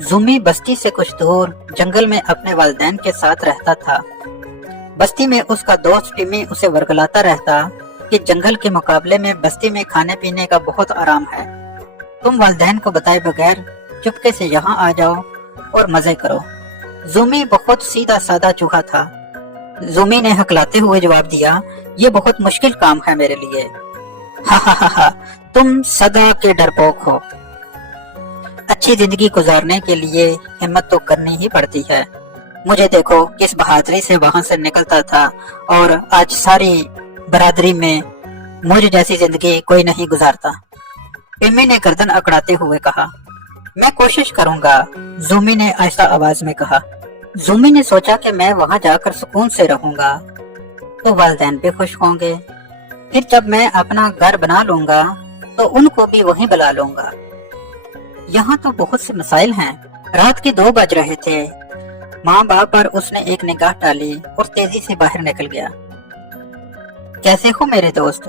ज़ूमी बस्ती से कुछ दूर जंगल में अपने वालिदैन के साथ रहता था। बस्ती में उसका दोस्त टिम्मी उसे वर्गलाता रहता कि जंगल के मुकाबले में बस्ती में खाने पीने का बहुत आराम है। तुम वालिदैन को बताए बगैर चुपके से यहाँ आ जाओ और मजे करो। ज़ूमी बहुत सीधा साधा चूहा था। ज़ूमी ने हकलाते हुए जवाब दिया, ये बहुत मुश्किल काम है मेरे लिए। हा हा हा हा, तुम सदा के डरपोक हो। अच्छी जिंदगी गुजारने के लिए हिम्मत तो करनी ही पड़ती है। मुझे देखो किस बहादुरी से वहां से निकलता था और आज सारी बरादरी में मुझ जैसी जिंदगी कोई नहीं गुजारता। टिम्मी ने गर्दन अकड़ाते हुए कहा। मैं कोशिश करूंगा, ज़ूमी ने आहिस्ता आवाज में कहा। ज़ूमी ने सोचा कि मैं वहां जाकर सुकून से रहूंगा तो वालिदैन भी खुश होंगे। फिर जब मैं अपना घर बना लूंगा तो उनको भी वहीं बुला लूंगा। यहाँ तो बहुत से मसाइल हैं। रात के 2 बज रहे थे। माँ बाप पर उसने एक निगाह डाली और तेजी से बाहर निकल गया। कैसे हो मेरे दोस्त?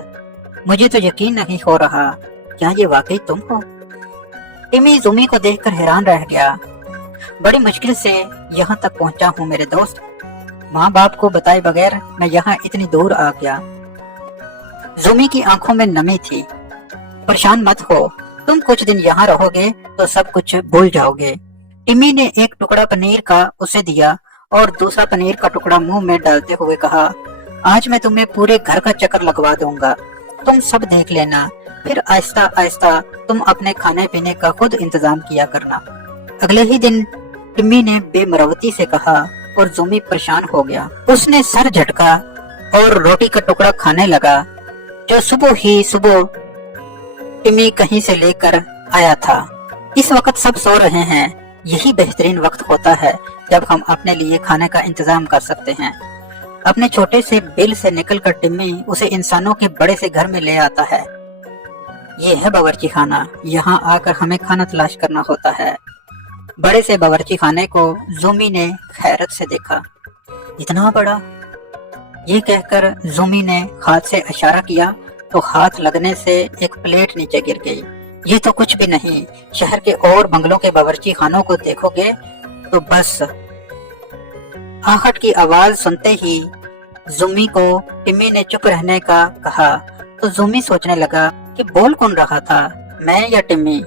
मुझे तो यकीन नहीं हो रहा, क्या ये वाकई तुम हो? टिम्मी ज़ूमी को देखकर हैरान रह गया। बड़ी मुश्किल से यहाँ तक पहुँचा हूँ मेरे दोस्त। माँ बाप को बताए बगैर मैं यहाँ इतनी दूर आ गया। ज़ूमी की आंखों में नमी थी। परेशान मत हो, तुम कुछ दिन यहाँ रहोगे तो सब कुछ भूल जाओगे। टिम्मी ने एक टुकड़ा पनीर का उसे दिया और दूसरा पनीर का टुकड़ा मुंह में डालते हुए कहा, आज मैं तुम्हें पूरे घर का चक्कर लगवा दूंगा, तुम सब देख लेना। फिर आहिस्ता आहिस्ता तुम अपने खाने पीने का खुद इंतजाम किया करना। अगले ही दिन टिम्मी ने बेमरवती से कहा और ज़ूमी परेशान हो गया। उसने सर झटका और रोटी का टुकड़ा खाने लगा जो सुबह ही सुबह टिम्मी कहीं से लेकर आया था। इस वक्त सब सो रहे हैं। यही बेहतरीन वक्त होता है जब हम अपने लिए खाने का इंतजाम कर सकते हैं। अपने छोटे से बिल से निकलकर टिम्मी उसे इंसानों के बड़े से घर में ले आता है। ये है बावर्ची खाना। यहाँ आकर हमें खाना तलाश करना होता है। बड़े से बावर्ची खाने को ज़ूमी ने हैरत से देखा। इतना बड़ा? ये कहकर ज़ूमी ने हाथ से इशारा किया तो हाथ लगने से एक प्लेट नीचे गिर गई। ये तो कुछ भी नहीं। शहर के और बंगलों के बावर्ची खानों को देखोगे तो बस। आहट की आवाज सुनते ही ज़ूमी को टिम्मी ने चुप रहने का कहा तो ज़ूमी सोचने लगा कि बोल कौन रहा था, मैं या टिम्मी?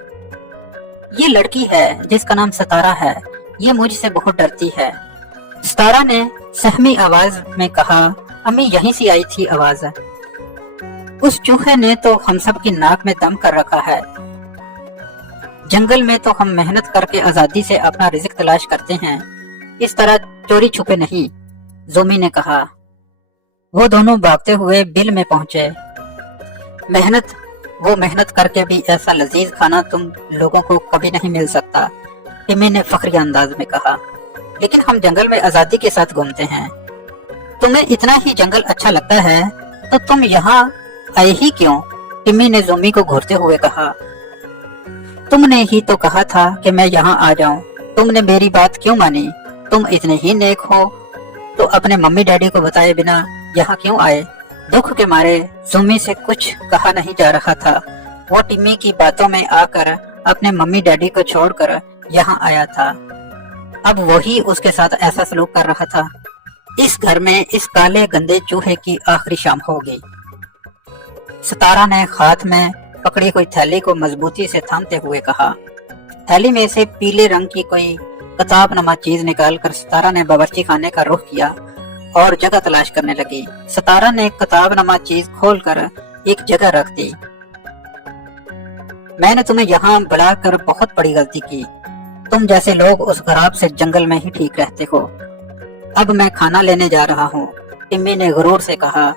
ये लड़की है जिसका नाम सतारा है। ये मुझसे बहुत डरती है। सतारा ने सहमी आवाज में कहा, अम्मी यहीं से आई थी आवाज। उस चूहे ने तो हम सब की नाक में दम कर रखा है। जंगल में तो हम मेहनत करके आजादी से अपना रिज़्क तलाश करते हैं, इस तरह चोरी छुपे नहीं, ज़ूमी ने कहा। वो दोनों भागते हुए बिल में पहुंचे। वो मेहनत करके भी ऐसा लजीज खाना तुम लोगों को कभी नहीं मिल सकता, टिम्मी ने फखरी अंदाज में कहा। लेकिन हम जंगल में आजादी के साथ घूमते हैं। तुम्हें इतना ही जंगल अच्छा लगता है तो तुम यहाँ आए ही क्यों? टिम्मी ने ज़ूमी को घूरते हुए कहा। तुमने ही तो कहा था कि मैं यहाँ आ जाऊं। तुमने मेरी बात क्यों मानी? तुम इतने ही नेक हो तो अपने मम्मी डैडी को बताए बिना यहाँ क्यों आए? दुख के मारे ज़ूमी से कुछ कहा नहीं जा रहा था। वो टिम्मी की बातों में आकर अपने मम्मी डैडी को छोड़कर यहाँ आया था। अब वही उसके साथ ऐसा सलूक कर रहा था। इस घर में इस काले गंदे चूहे की आखिरी शाम होगी। सतारा ने हाथ में पकड़ी हुई थैली को मजबूती से थामते हुए कहा। थैली में से पीले रंग की कोई किताबनुमा चीज निकालकर सतारा ने बावर्ची खाने का रुख किया और जगह तलाश करने लगी। सतारा ने किताबनुमा चीज खोलकर एक जगह रख दी। मैंने तुम्हें यहाँ बुलाकर बहुत बड़ी गलती की। तुम जैसे लोग उस खराब से जंगल में ही ठीक रहते हो। अब मैं खाना लेने जा रहा हूँ, टिम्मी ने गुरूर से कहा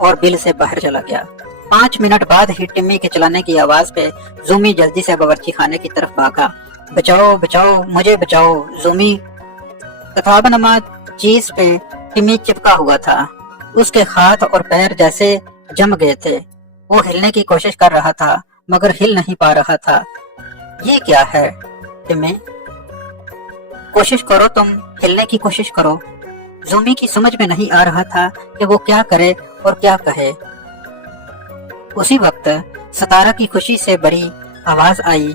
और बिल से बाहर चला गया। 5 मिनट बाद ही टिम्मी के चलाने की आवाज पे ज़ूमी जल्दी से बावर्ची खाने की तरफ भागा। बचाओ बचाओ, मुझे बचाओ ज़ूमी। किताबनुमा चीज पे टिम्मी चिपका हुआ था। उसके हाथ और पैर जैसे जम गए थे। वो हिलने की कोशिश कर रहा था मगर हिल नहीं पा रहा था। ये क्या है टिम्मी? कोशिश करो, तुम हिलने की कोशिश करो। ज़ूमी की समझ में नहीं आ रहा था कि वो क्या करे और क्या कहे। उसी वक्त सतारा की खुशी से बड़ी आवाज आई,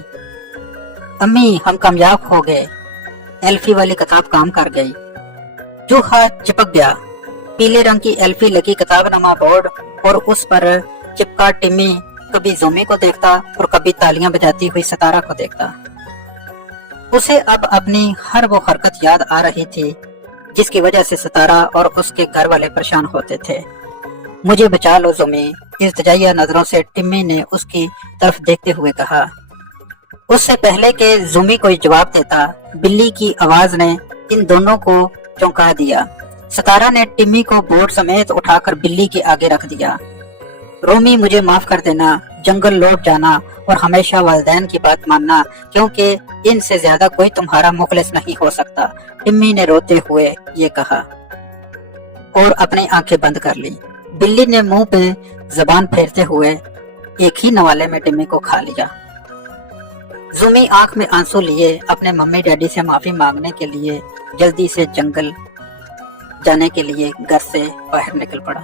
अम्मी हम कामयाब हो गए। एल्फी वाली किताब काम कर गई। चूहा चिपक गया। पीले रंग की एल्फी लगी किताबनामा बोर्ड और उस पर चिपका टिम्मी कभी ज़ूमी को देखता और कभी तालियां बजाती हुई सितारा को देखता। उसे अब अपनी हर वो हरकत याद आ रही थी जिसकी वजह से सितारा और उसके घर वाले परेशान होते थे। मुझे बचा लो ज़ूमी, इल्तिजाइया नजरों से टिम्मी ने उसकी तरफ देखते हुए कहा। उससे पहले कि ज़ूमी कोई जवाब देता, बिल्ली की आवाज ने इन दोनों को चौंका दिया। सितारा ने टिम्मी को बोर्ड समेत उठाकर बिल्ली के आगे रख दिया। रोमी मुझे माफ कर देना, जंगल लौट जाना और हमेशा वालिदैन की बात मानना, क्योंकि इनसे ज्यादा कोई तुम्हारा मुखलिस नहीं हो सकता, टिम्मी ने रोते हुए ये कहा और अपनी आंखें बंद कर ली। बिल्ली ने मुंह पे जबान फेरते हुए एक ही नवाले में टिम्मी को खा लिया। ज़ूमी आंख में आंसू लिए अपने मम्मी डैडी से माफी मांगने के लिए जल्दी से जंगल जाने के लिए घर से बाहर निकल पड़ा।